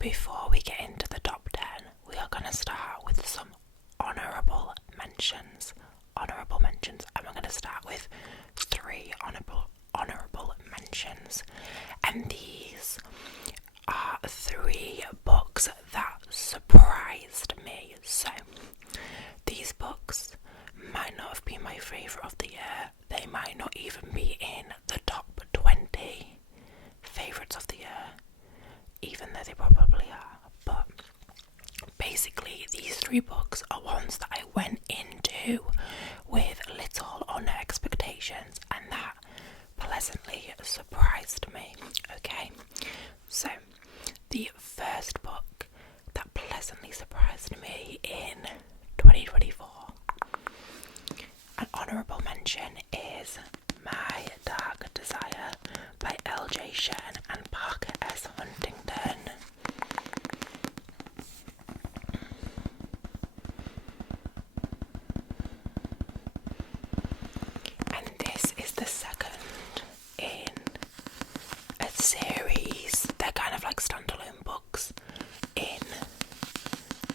before we get into the top 10, we are going to start with some honourable mentions. And we're going to start with 3 honourable mentions. And these are 3 books that surprised me. So, these books might not have been my favourite of the year. They might not even be in the top 20 favourites of the year, even though they probably are. But basically, these 3 books are ones that I went into with little or no expectations, and that pleasantly surprised me. Okay, so the first book that pleasantly surprised me in 2024, an honourable mention, is My Dark Desire by L.J. Shen and Parker S. Huntington. And this is the second in a series. They're kind of like standalone books in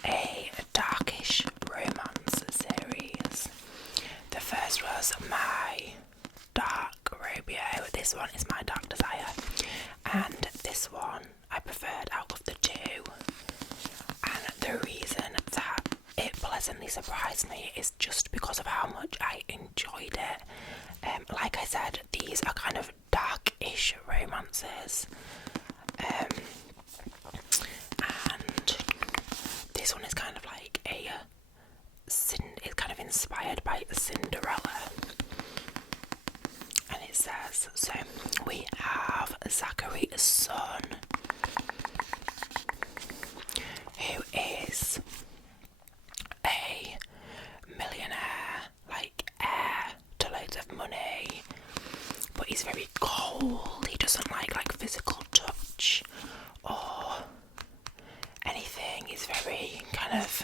a darkish romance series. The first was My Dark Romeo. This one is My Dark Desire, and this one I preferred out of the 2. And the reason that it pleasantly surprised me is just because of how much I enjoyed it. Like I said, these are kind of darkish romances, and this one is kind of like it's kind of inspired by Cinderella. And it says, so we have Zachary's son, who is a millionaire, like heir to loads of money, but he's very cold. He doesn't like physical touch or anything. He's very kind of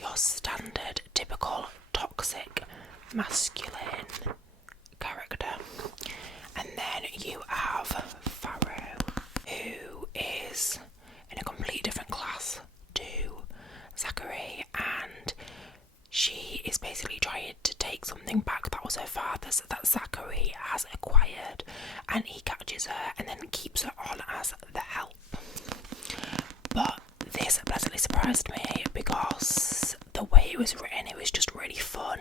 your standard typical toxic masculine character. And then you have Farrow, who is in a completely different class to Zachary, and she is basically trying to take something back that was her father's that Zachary has acquired, and he catches her and then keeps her on as the help. But this pleasantly surprised me because the way it was written, it was just really fun.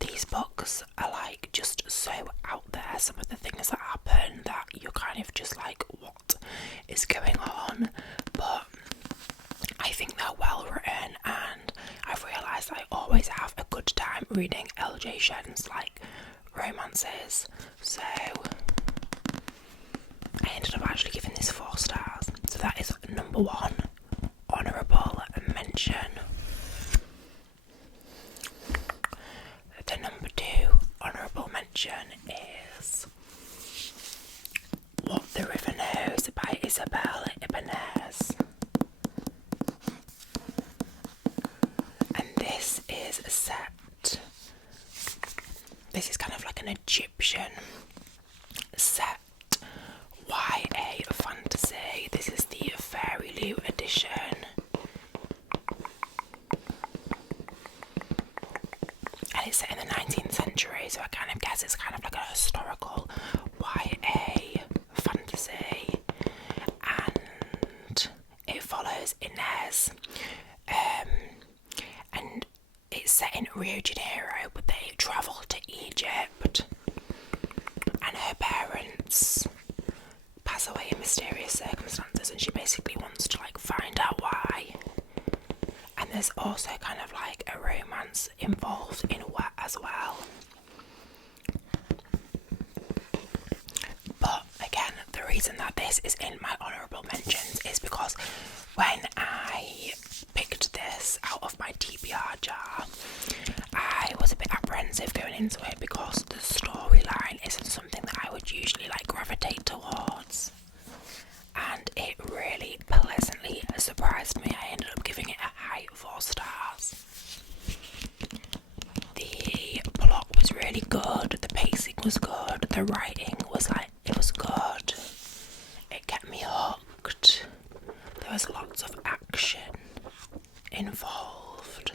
These books are just so out there, some of the things that happen, that you're kind of just like, what is going on? But I think they're well written, and I've realised I always have a good time reading L.J. Shen's romances, so I ended up actually giving this 4 stars. So that is number 1 honourable mention. The number 2 honourable mention is What the River Knows by Isabel Ibanez. And this is kind of like an Egyptian set YA fantasy. This is the Fairy Loot edition. And it's set in the 19th century, so I kind of guess it's kind of like a historical YA fantasy. And it follows Inez. And it's set in Rio de Janeiro, but they travel to Egypt, and her parents pass away in mysterious circumstances, and she basically wants to find out why. And there's also kind of a romance involved in what as well. But again, the reason that this is in my honourable mentions is because when I picked this out of my TBR jar, I was a bit apprehensive going into it because the storyline isn't something that I would usually gravitate towards, and it really pleasantly surprised me. I ended up giving it a high 4 stars. The plot was really good, the pacing was good, the writing was it was good, it kept me hooked. The was lots of action involved.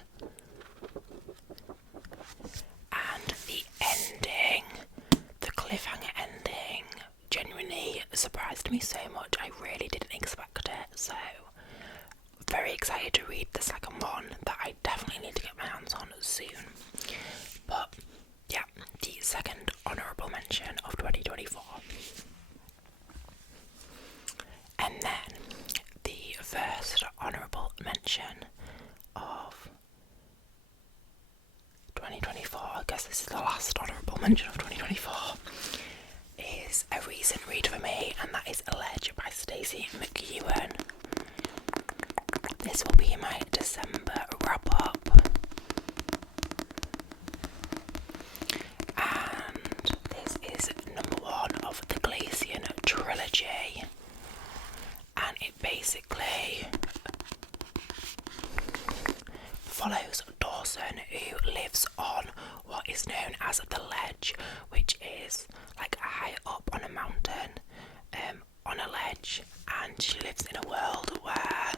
And the ending, the cliffhanger ending, genuinely surprised me so much. I really didn't expect it, so very excited to read the second one that I definitely need to get my hands on soon. But yeah, the second honourable mention of 2024. And then the first honourable mention of 2024, I guess this is the last honourable mention of 2024, is a recent read for me, and that is Ledge by Stacey McEwen. This will be my December wrap-up. And this is number 1 of the Glacian trilogy. And it basically follows Dawson, who lives on what is known as the Ledge, which is like high up on a mountain, on a ledge, and she lives in a world where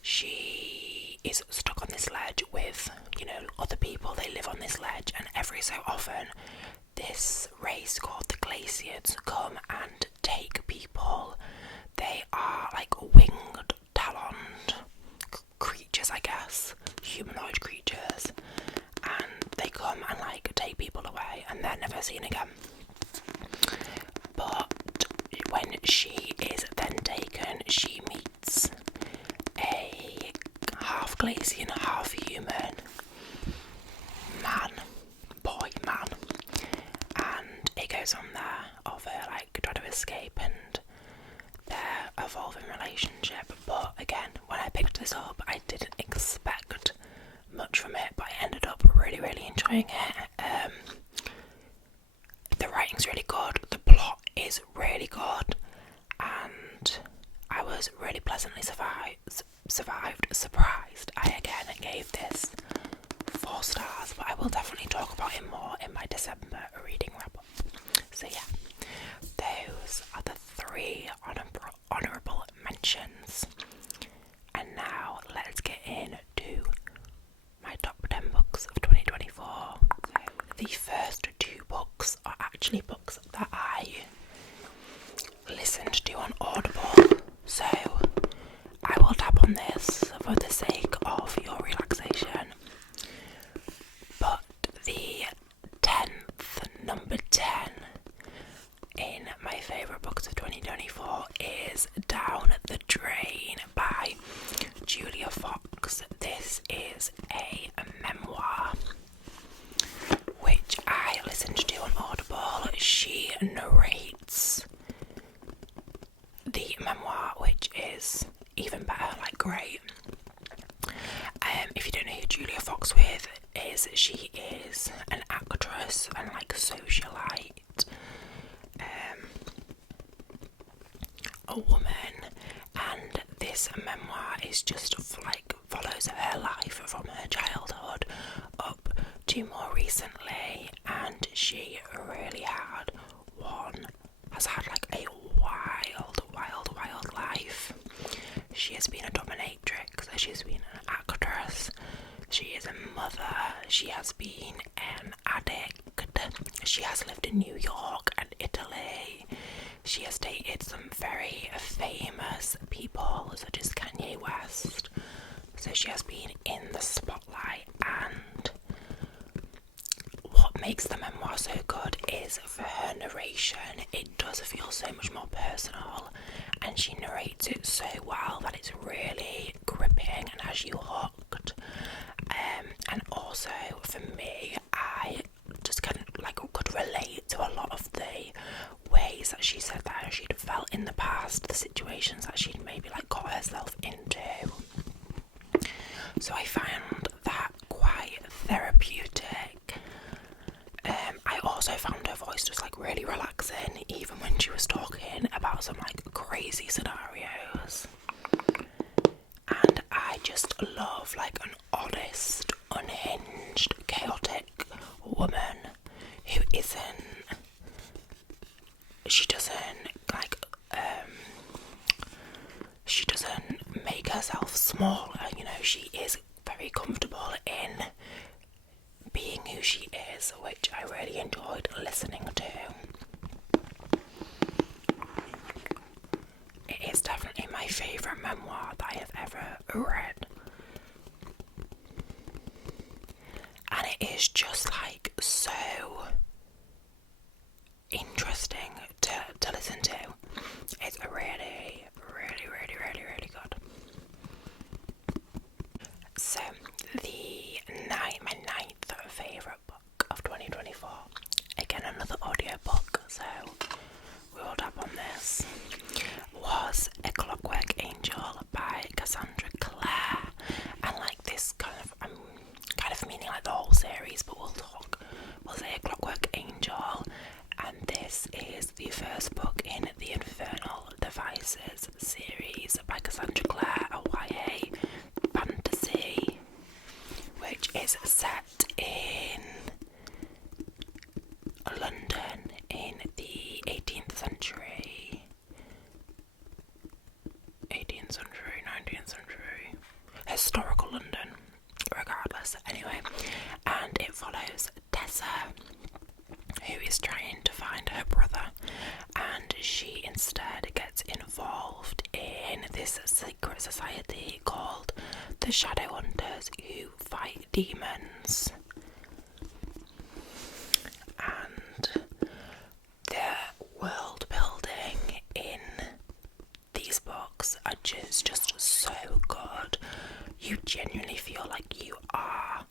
she is stuck on this ledge with, other people. They live on this ledge, and every so often this race called the Glacians come and take people. They are like winged, taloned creatures, I guess, humanoid creatures, and they come and like take people away, and they're never seen again. But when she is then taken, she meets a half Glacian, half human man, and it goes on there of her like trying to escape and their evolving relationship. But again, when I picked this up, I didn't expect much from it, but I ended up really, really enjoying it. The writing's really good, the plot is really good, and I was really pleasantly surprised. I again gave this 4 stars, but I will definitely talk about it more in my December reading wrap-up. So yeah, those are the 3 honourable mentions. And now let's get into my top 10 books of 2024. So the first 2 books are actually books that I listened to on Audible, so I will tap on this for the sake of your relaxation. But the 10th, number 10 in my favourite books of 2024 is Down the Drain by Julia Fox. This is a memoir which I listened to on Audible. She narrates the memoir, which is even better, like great. If you don't know who Julia Fox is, she is an actress and like socialite, a woman, and this memoir is just like follows her life from her childhood up to more recently, and she really has had like a wild life. She has been a dominatrix, she's been an actress, she is a mother, she has been an addict, she has lived in New York and Italy, she has dated some very famous people such as Kanye West, so she has been in the spotlight. And what makes the memoir so good is for her narration. It does feel so much more personal, and she narrates it so well that it's really gripping and has you hooked. And also for me, I just kind of like could relate to a lot of the ways that she said that she'd felt in the past, the situations that she'd maybe like got herself into. So I found that quite therapeutic. I also found her voice just like really relaxing, even when she was talking about some like crazy scenarios. And I just love like an honest, unhinged, chaotic woman who she doesn't herself smaller. You know, she is very comfortable in being who she is, which I really enjoyed listening to. It is definitely my favourite memoir that I have ever read. And it is just like so interesting to listen to. It's really, really, really, really, really good. So, my ninth favourite book of 2024. Again, another audiobook, so we will tap on this. Was A Clockwork Angel by Cassandra Clare. And like this I'm kind of meaning like the whole series, but we'll say A Clockwork Angel. And this is the first book in the Infernal Devices series by Cassandra Clare, a YA fantasy, which is set in London in the 18th century, 19th century, historical London, regardless, anyway. And it follows Tessa, who is trying to find her brother, and she instead gets involved in this secret society called the Shadowhunters, who fight demons. And the world building in these books are just so good. You genuinely feel like you are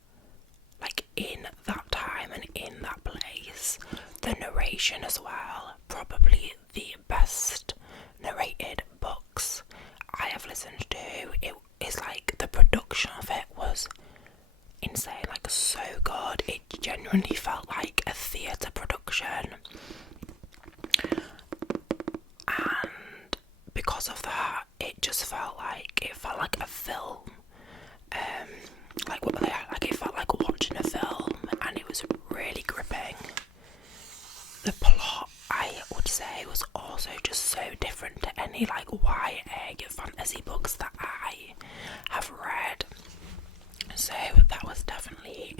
like in that time and in that place. The narration as well, probably the best narrated books I have listened to. It is like the production of it was insane, like so good. It genuinely felt like a theatre production, and because of that, it felt like a film. It felt like watching a film, and it was really gripping. The plot, I would say, was also just so different to any like YA fantasy books that I have read. So that was definitely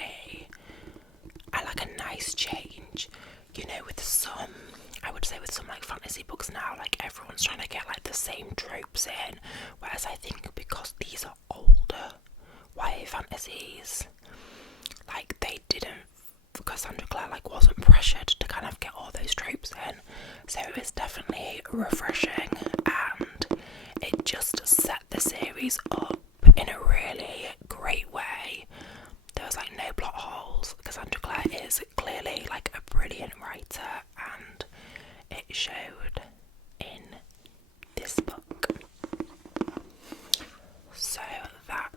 a nice change. You know, with some like fantasy books now, like everyone's trying to get like the same tropes in, whereas I think because these are older YA fantasies, like they didn't, Cassandra Clare like wasn't pressured to kind of get all those tropes in, so it was definitely refreshing, and it just set the series up in a really great way. There was like no plot holes. Cassandra Clare is clearly like a brilliant writer, and it showed in this book. So that,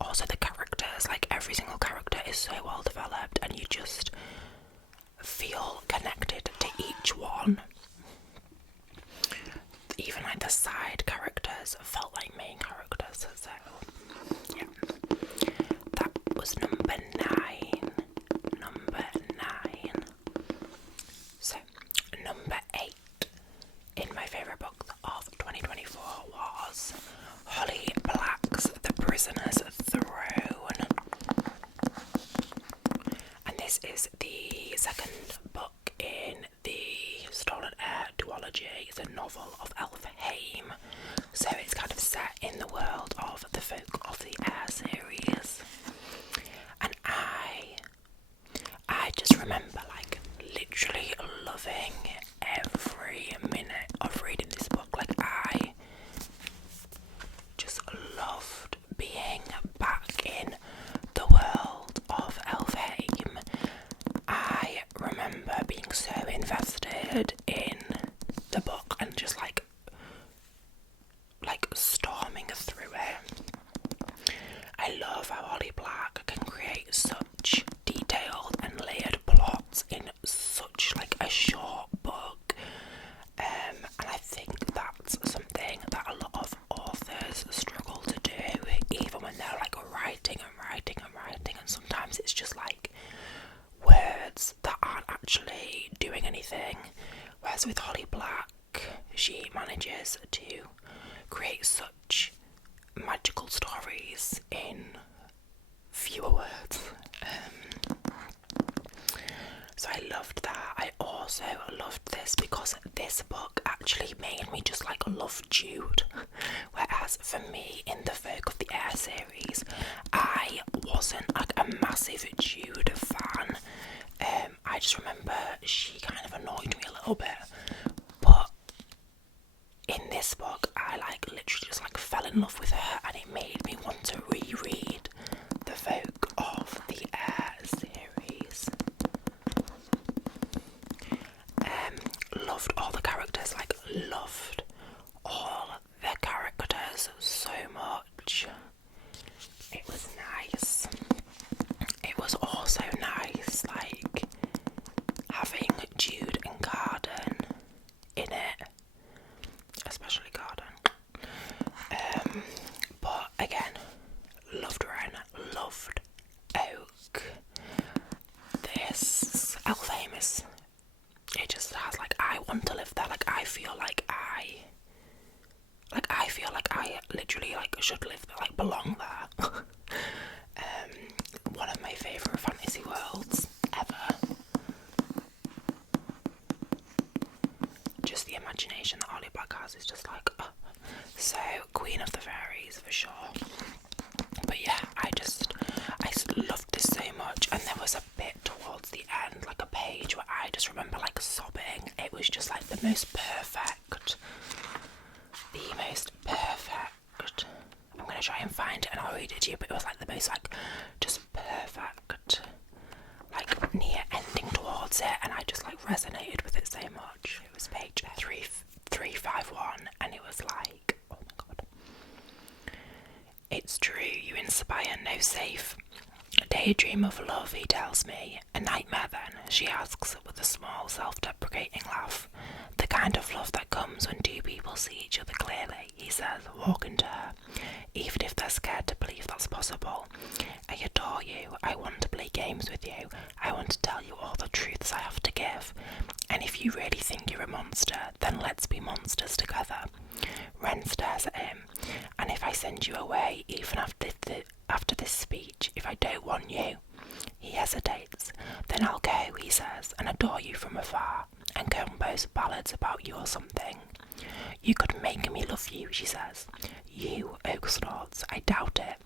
also the characters, like every single character is so well developed, and you just feel connected to each one. Even like the side characters felt like main characters, so yeah. That was number 9. So, number 8 in my favourite book of 2024 was Holly Black's The Prisoner's Throne. And this is the second book in the Stolen Heir duology. It's a novel of Elfhame, so it's kind of set in the world of the Folk of the Air series. And I just remember like literally loving every minute of reading this book. Like I just loved being magical stories in fewer words. So I loved that. I also loved this because this book actually made me just like love Jude. Whereas for me in the Folk of the Air series, I wasn't like a massive Jude fan. I just remember she kind of annoyed me a little bit. But in this book, I like literally just like fell in love with her, and it made me want to reread the Folk of the Air series. Loved all the characters, like loved all the characters so much. It was nice. It was also nice, like having Jude and Garden in it, especially Garden. But again, loved Ren, loved Oak. This Alphamus, it just has like, I want to live there. Like I feel like I literally like should live there, like belong there. One of my favourite fantasy worlds ever. Just the imagination that Ollie Black has is just like, so Queen of the Fairies for sure. But yeah, I loved this so much, and there was a bit towards the end, like a page where I just remember like sobbing. It was just like the most perfect. I'm gonna try and find it and I'll read it to you, but it was like the most like just perfect, like near ending towards it, and I just like resonated with it so much. It was page 351, and it was like, oh my god. It's true, you inspire no safe. A daydream of love, he tells me. A nightmare then, she asks with a small self-deprecating laugh. The kind of love that comes when two people see each other clearly, he says, walking to her, even if they're scared to believe that's possible. I adore you. I want to play games with you. I want to tell you all the truths I have to give. And if you really think you're a monster, then let's be monsters together. Ren stares at him. And if I send you away, even after this speech, if I don't want you, he hesitates. Then I'll go, he says, and adore you from afar, and compose ballads about you or something. You could make me love you, she says. You, Oak snorts. I doubt it.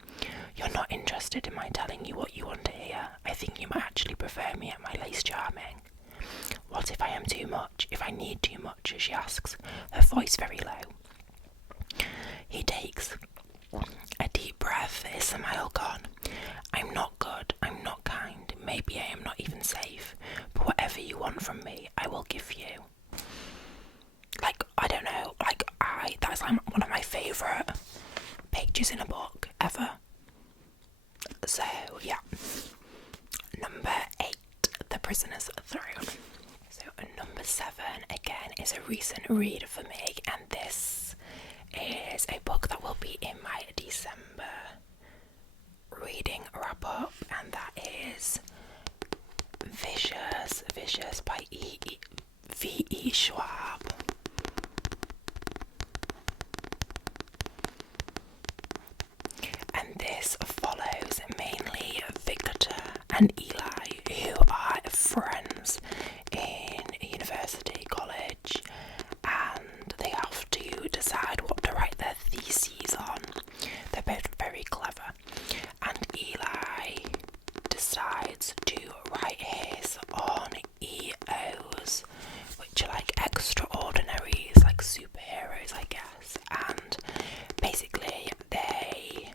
You're not interested in my telling you what you want to hear. I think you might actually prefer me at my least charming. What if I am too much, if I need too much, she asks, her voice very low. He takes a deep breath, his smile gone. I'm not good, I'm not kind, maybe I am not even safe, but whatever you want from me, I will give you. Like, I don't know, like, that's like one of my favourite pages in a book ever. So, yeah. Number 8, The Prisoner's Throne. So, number 7, again, is a recent read for me, and this is a book that will be in my December reading wrap up, and that is Vicious by V.E. Schwab. And this follows mainly Victor and Eli, who are friends in university, college, and they have to decide what to write their theses on. They're both very clever, and Eli decides to write his on EOs, which are like extraordinaries, like superheroes, I guess, and basically they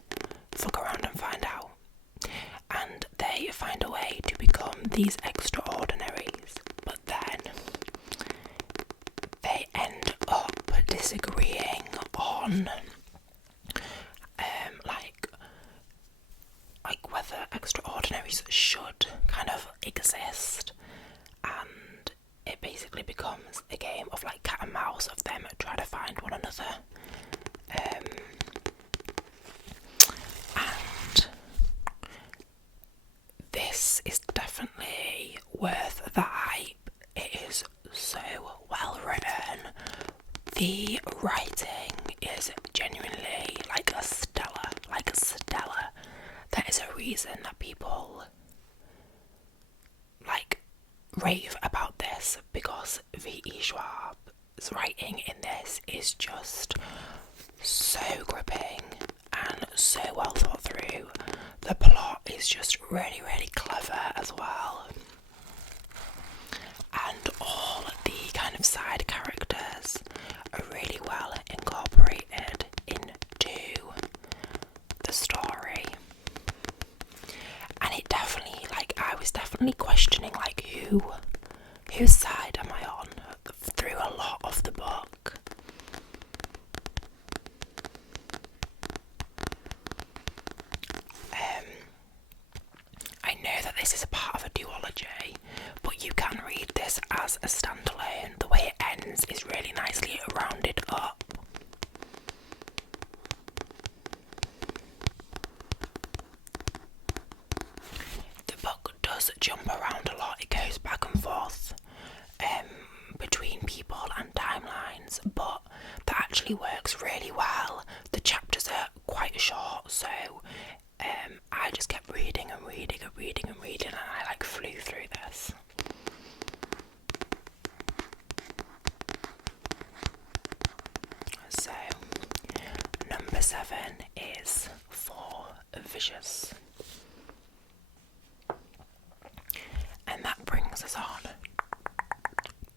fuck around and find out, and they find a way to become these extraordinaries, but then they end up disagreeing on like whether extraordinaries should kind of exist, and it basically becomes a game of like cat and mouse of them trying to find one another. And this is definitely worth the hype. It is so well written. The writing is genuinely like a stellar reason that people like rave about this, because V.E. Schwab's writing in this is just so gripping and so well thought through. The plot is just really, really clever as well. And all the kind of side characters are really well incorporated into the story. And it definitely, like, I was definitely questioning, like, whose side am I on through a lot of the book. I know that this is a part of a duology, but you can read this as a standalone. The way it ends is really nicely rounded up. The book does jump around a lot. It goes back and forth between people and timelines, but that actually works really well. The chapters are quite short, so I just kept reading and reading and reading and reading, and I like flew through this. So, number 7 is For Vicious. And that brings us on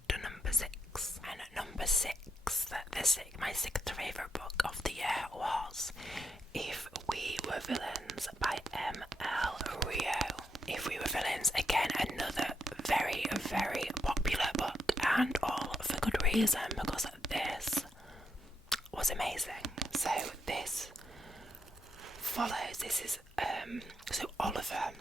to number 6. And at number 6, my 6th favourite book of the year was If We Were Villains by M.L. Rio. If We Were Villains, again, another very, very popular book, and all for good reason, because this was amazing. So this follows, this is, so Oliver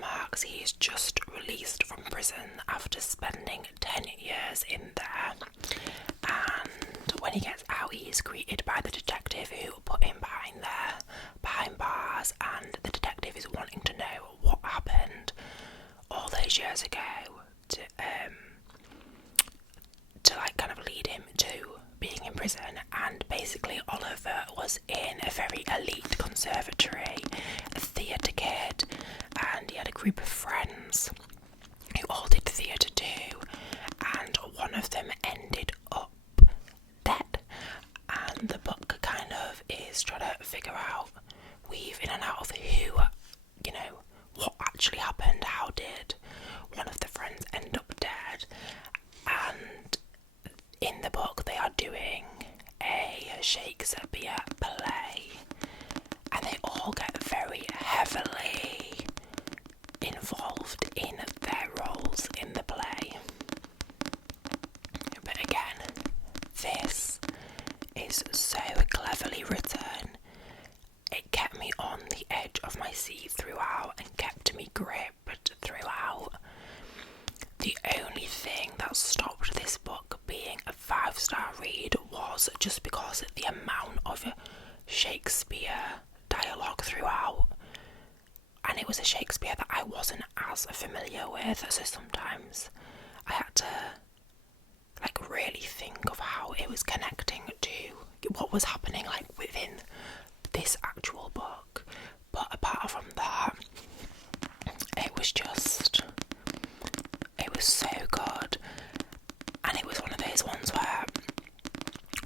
Marks, he is just released from prison after spending 10 years in there, and when he gets out he is greeted by the detective who put him behind bars, and the detective is wanting to know what happened all those years ago to like kind of lead him to being in prison. And basically Oliver was in a very elite conservatory, a theatre kid, and he had a group of friends who all did theatre too, and one of them ended up dead. And the book kind of is trying to figure out, weave in and out of who, you know, what actually happened, how did one of the friends end up dead. And in the book they are doing a Shakespeare play, and they all get very heavily involved in their roles in the play. But again, this is so cleverly written. It kept me on the edge of my seat throughout and kept me gripped throughout. The only thing that stopped this book being a 5-star read was just because of the amount of Shakespeare dialogue throughout. And it was a Shakespeare that I wasn't as familiar with, so sometimes I had to like really think of how it was connecting to what was happening like within this actual book. But apart from that, it was so good. And it was one of those ones where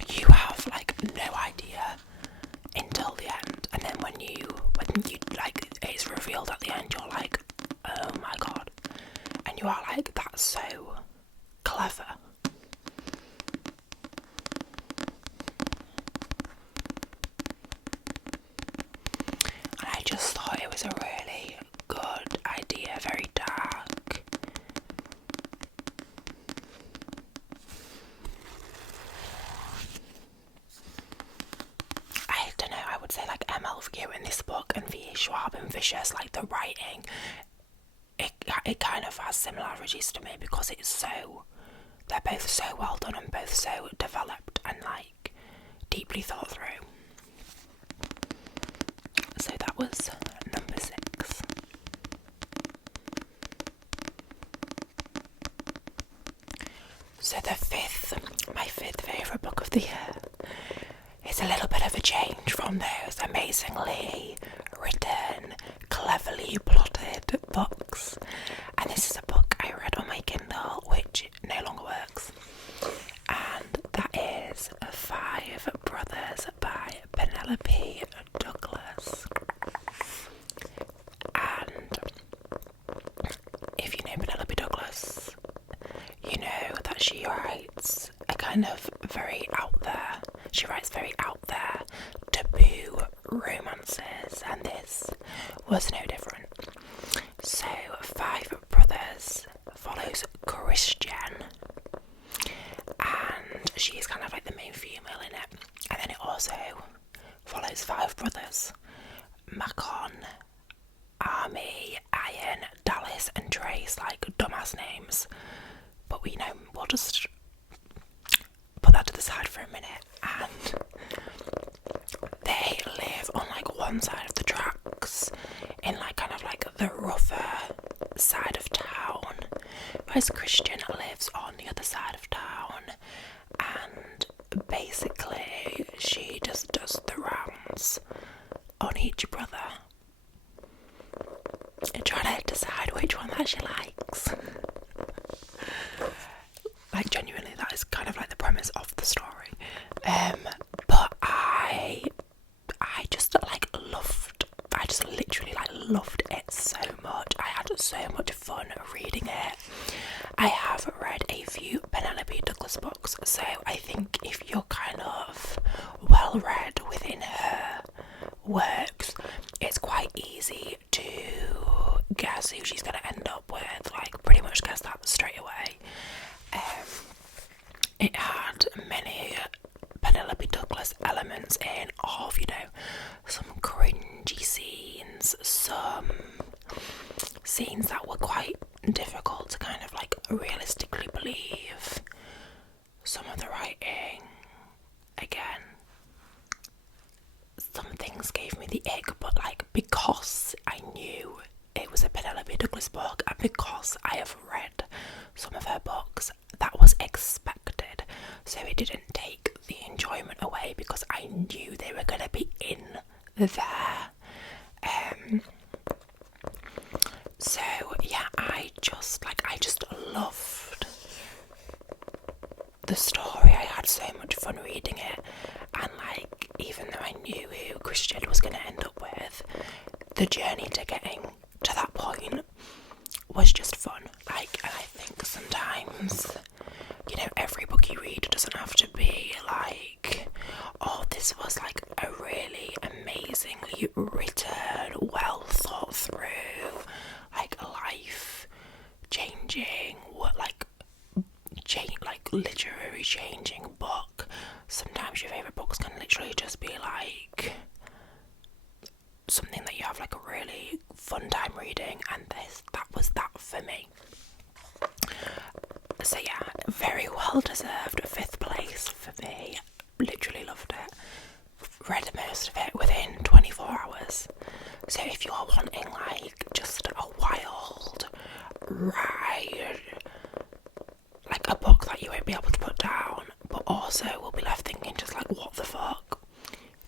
you have like no idea until the end, and then when you like it's revealed at the end, you're like, oh my god. And you are like, that's so clever. And I just thought it was a really good idea, very dark. I don't know, I would say like M.L. Rio in this book and V.E. Schwab and Vicious, like the writing, it kind of has similarities to me, because they're both so well done and both so developed and like deeply thought through. So that was number 6. So my fifth favourite book of the year It's a little bit of a change from those amazingly written, cleverly plotted books. And this is a book I read on my Kindle, which no longer works. And that is Five Brothers by Penelope Douglas. And if you know Penelope Douglas, you know that she writes a kind of very out there, taboo romances, and this was no different. So Five Brothers follows Christian, and she's kind of like the main female in it, and then it also follows five brothers: Macon, Army, Ian, Dallas and Trace, like dumbass names, but we'll just put that to the side for a minute. And they live on like one side of the tracks in like kind of like the rougher side of town, whereas Christian lives on the other side of town, and basically she just does the rounds on each brother and trying to decide which one that she likes. Like genuinely, that is kind of like the premise of the story. But I just literally loved it so much. I had so much fun reading it. I have read a few Penelope Douglas books, so I think if you're kind of well read within her works, it's quite easy to guess who she's going to end up with, like pretty much guess that straight away. It had many Penelope Douglas elements in of, some cringy scenes, some scenes that were quite difficult to kind of like realistically believe. Some of the writing, again, some things gave me the ick, but like because I knew it was a Penelope Douglas book and because I have read some of her books, that was expected, so it didn't take the enjoyment away because I knew they were going to be in there. So yeah, I just loved the story. I had so much fun reading it, and like even though I knew who Christian was going to end up with, the journey to getting to that point was just fun. Like, and I think sometimes, every book you read doesn't have to be like, oh, this was like a really amazingly written, well thought through, like life changing, literary changing book. Sometimes your favourite books can literally just be like something that you have like a really fun time reading, and that was that for me. So yeah, very well deserved 5th place for me. Literally loved it. Read most of it within 24 hours. So if you are wanting like just a wild ride, like a book that you won't be able to put down, but also will be left thinking just like, what the fuck,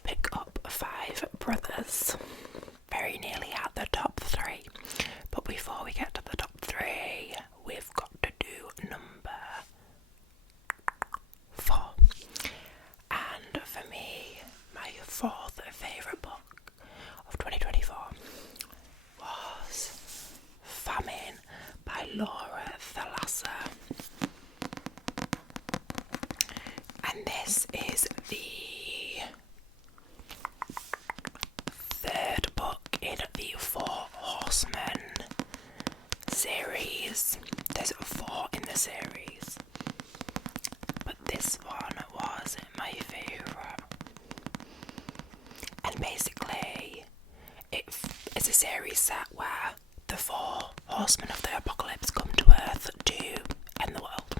pick up Five Brothers. Very nearly at the top 3. But before we get to the top 3, we've got to do number 4. And for me, my 4th favourite book of 2024 was Famine by Laura Thalassa. And this is the 3rd book in the Four Horsemen series. There's 4 in the series, but this one was my favourite. And basically, it's a series set where the 4 horsemen of the apocalypse come to Earth to end the world.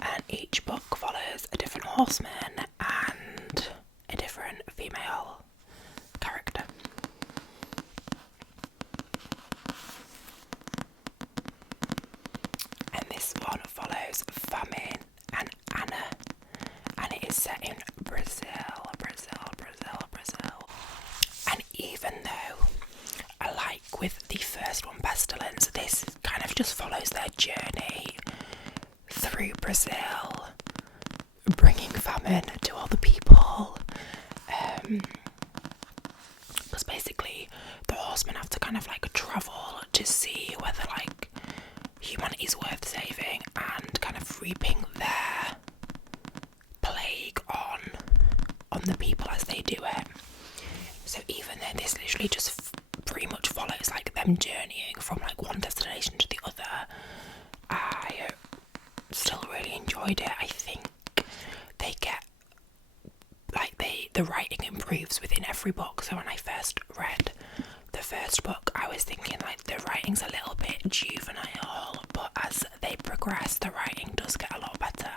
And each book follows a different horseman and a different female character. And this one follows Famine and Anna, and it is set in Brazil. like with the first one, Pestilence, this kind of just follows their journey through Brazil, bringing famine to all the people. Because basically the horsemen have to kind of like travel to see whether like humanity is worth saving and kind of reaping their plague on the people as they do it. So even though this literally just pretty much follows like them journeying from like one destination to the other, I still really enjoyed it. I think they get like the writing improves within every book. So when I first read the first book, I was thinking like the writing's a little bit juvenile, but as they progress, the writing does get a lot better.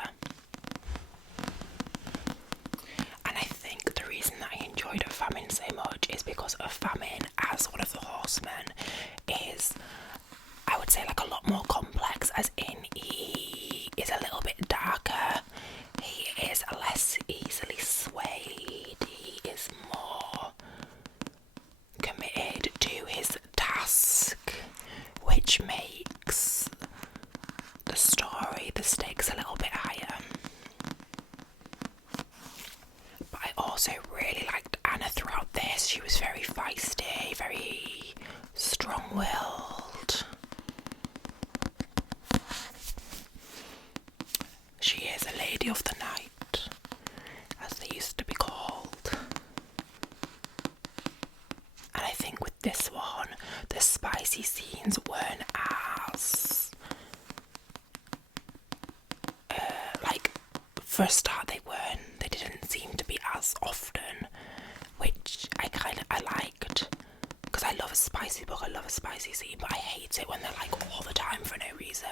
And I think the reason that I enjoyed Famine so much is because of Famine as one of the horsemen is, I would say, like a lot more complex, as in he is a little bit darker, he is less easily swayed, he is more committed to his task, which makes the story, the stakes a little bit higher. But I also really liked Anna throughout this. She was very feisty, very strong-willed. She is a lady of the night, as they used to be called. And I think with this one, the spicy scenes weren't as like, for a start they didn't seem to be as often, which I liked, because I love a spicy book, I love a spicy scene, but I hate it when they're like all the time for no reason.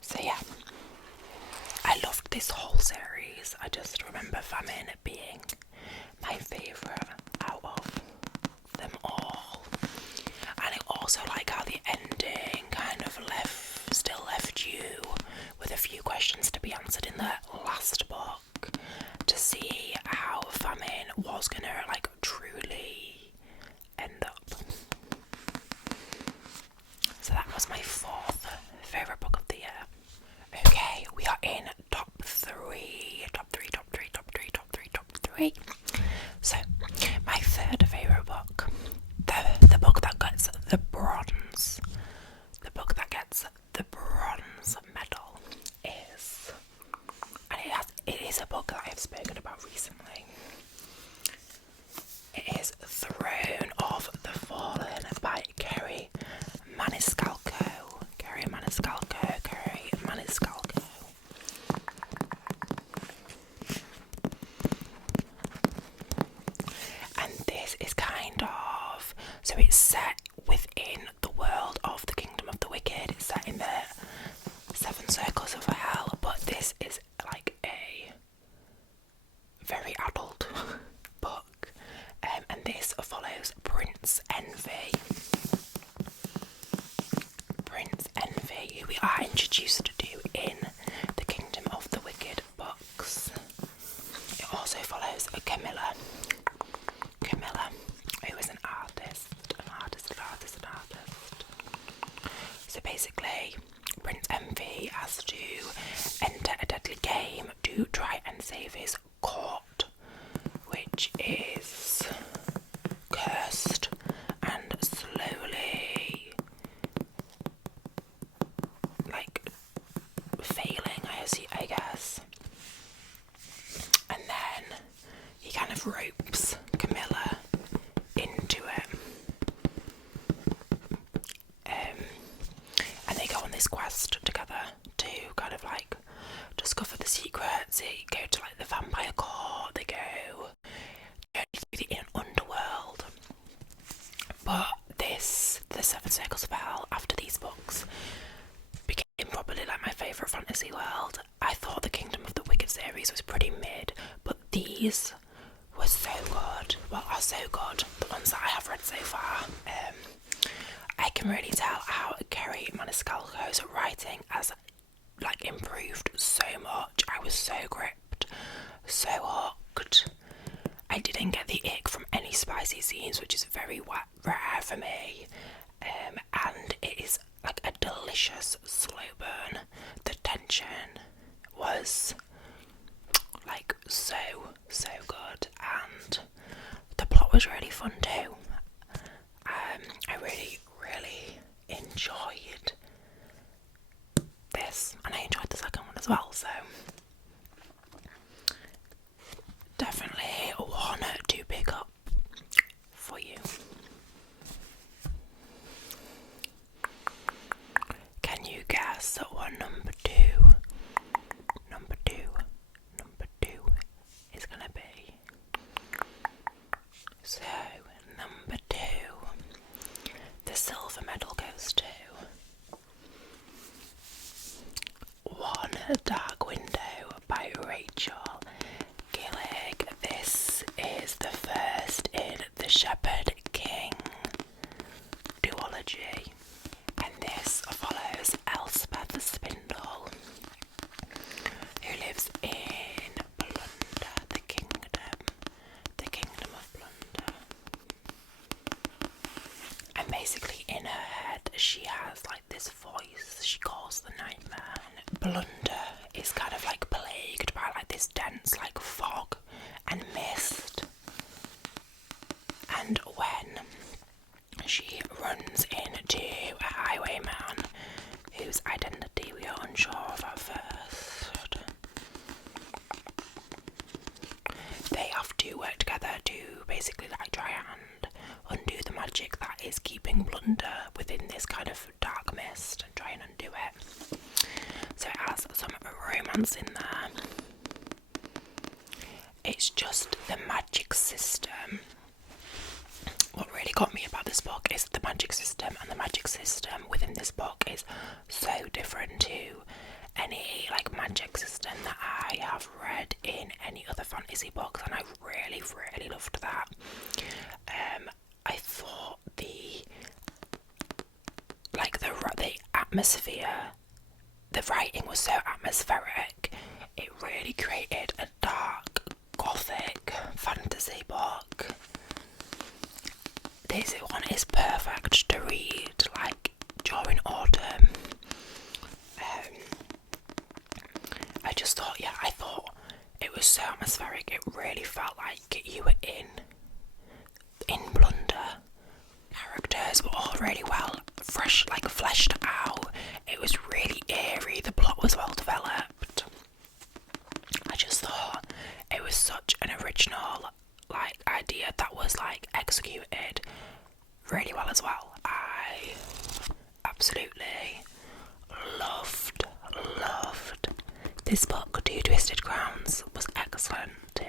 So yeah, I loved this whole series. I just remember Famine being my favourite out of them all. And I also like how the ending kind of still left you with a few questions to be answered in the last book, to see how Famine was gonna like truly end up. So that was my fourth favourite book of the year. Okay, we are in top three. So, my third favourite book, the book that gets the bronze medal is, and it is a book that I have spoken about recently. It is Throne of the Fallen by Kerry Maniscalco. And this is kind of, so it's set within the world of the Kingdom of the Wicked. It's set in the Seven Circles of Hell, but this is like a very adult book, and this follows Prince Envy, who we are introduced to in the Kingdom of the Wicked books. It also follows Camilla, who is an artist. So basically, Prince Envy has to enter a deadly game to try and save his court, which is cursed and slowly like failing, I guess. And then he kind of ropes Camilla into it. And they go on this quest together to kind of like discover the secrets. They go to like the vampire court, they go through the underworld. But the Seven Circles of Hell, after these books, became probably like my favourite fantasy world. I thought the Kingdom of the Wicked series was pretty mid, but these were so good. Well, are so good. The ones that I have read so far. I can really tell how Kerry Maniscalco's writing has like improved so much. I was so gripped, so hooked, I didn't get the ick from any spicy scenes, which is very rare for me. And it is like a delicious slow burn. The tension was like so good, and the plot was really fun too. I really enjoyed this, and I enjoyed the second one as well, so definitely one to pick up for you. Can you guess what number two is gonna be? So number 2, the silver medal goes to One Dark Window by Rachel Gillig. This is the first in the Shepherd King duology, and this follows Elspeth Spindle, who lives in Blunder, the kingdom of Blunder. And basically in her head she has like this voice she calls the Nightmare. Blunder is kind of like plagued by like this dense like fog and mist, and when she runs into a highwayman whose identity we are unsure of at first, they have to work together to basically like try and undo the magic that is keeping Blunder within this kind of dark mist and try and undo it. So it has some romance in there. It's just the magic system. What really got me about this book is the magic system, and the magic system within this book is so different to any like magic system that I have read in any other fantasy books, and I really loved that. I thought the atmosphere, the writing was so atmospheric. It really created a dark gothic fantasy book. This one is perfect to read like during autumn. I thought it was so atmospheric. It really felt like you were in Blunder. Characters were all really well fleshed out. It was really eerie. The plot was well developed. I just thought it was such an original like idea that was like executed really well as well. I absolutely loved this book. Two Twisted Crowns was excellent too.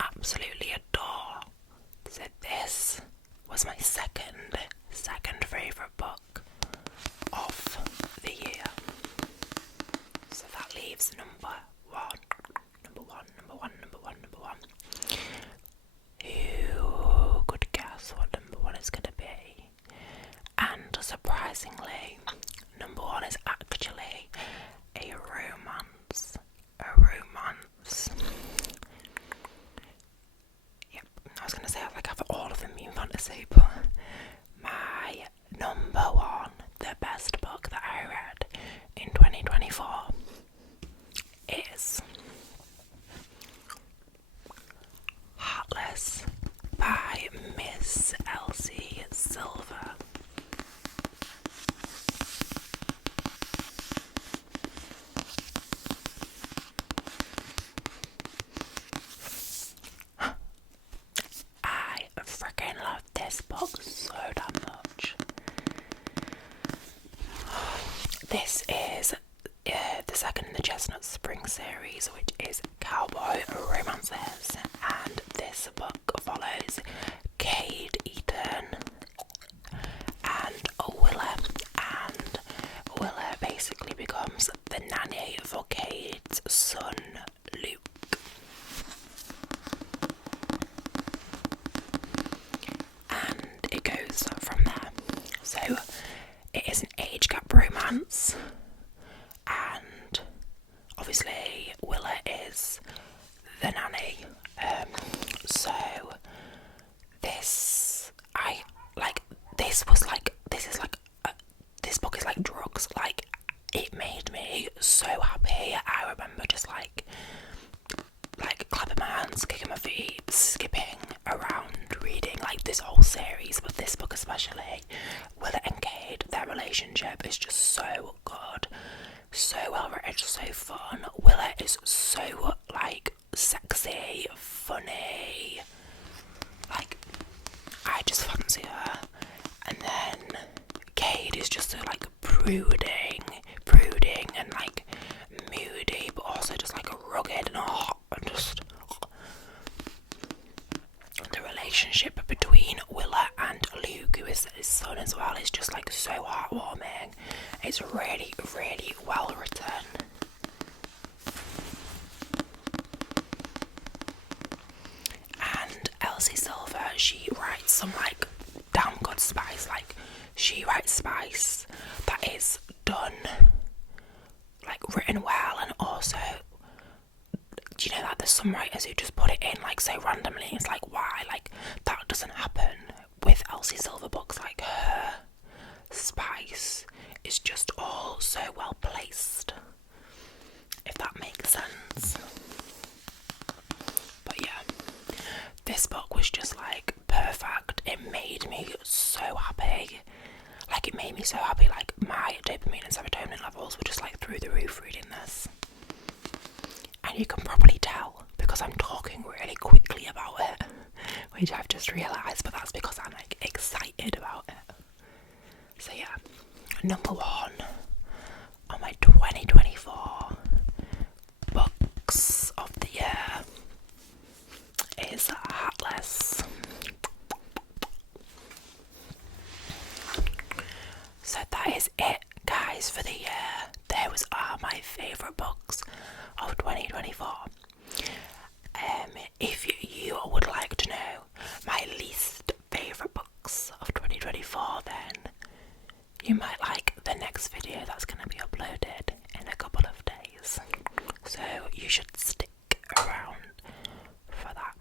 Absolutely adore. So this was my second favourite book of the year. So that leaves number one. Who could guess what number 1 is going to be? And surprisingly, number 1 is actually a romance. Yep, I was going to say I have all of them in fantasy, but my number 1, the best book that I read in 2024 is Heartless by Miss Elsie Silver. I freaking love this book so damn much. This is the second in the Chestnut Spring series, which is Cowboy Romances, and this book follows Cade Eaton and Willa, and Willa basically becomes the nanny for Cade's son Luke. And it goes from there. So it is an age gap romance, and obviously just so good, so well written, so fun. Willa is so like sexy, funny, like I just fancy her. And then Cade is just so like brooding and like moody, but also just like rugged and hot, and just the relationship between Willa and Luke, who is his son as well, is just like so heartwarming. It's really, really well written. And Elsie Silver, she writes some like damn good spice. Like she writes spice that is done, like written well, and also, do you know that there's some writers who just put it in like so randomly? It's like, why? Like that doesn't happen with Elsie Silver books. Like her spice is just all so well placed, if that makes sense. But yeah, this book was just like perfect. It made me so happy. Like it made me so happy. Like my dopamine and serotonin levels were just like through the roof reading this. And you can probably tell because I'm talking really quickly about it, which I've just realised, but that's because I'm like excited about it. So yeah, number one on my 2024 books of the year is Heartless. So that is it, guys, for the year. Those are my favourite books of 2024. If you would like to know my least favourite books of 2024, then you might like the next video that's going to be uploaded in a couple of days. So you should stick around for that.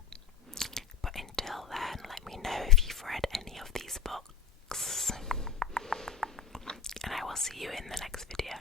But until then, let me know if you've read any of these books. And I will see you in the next video.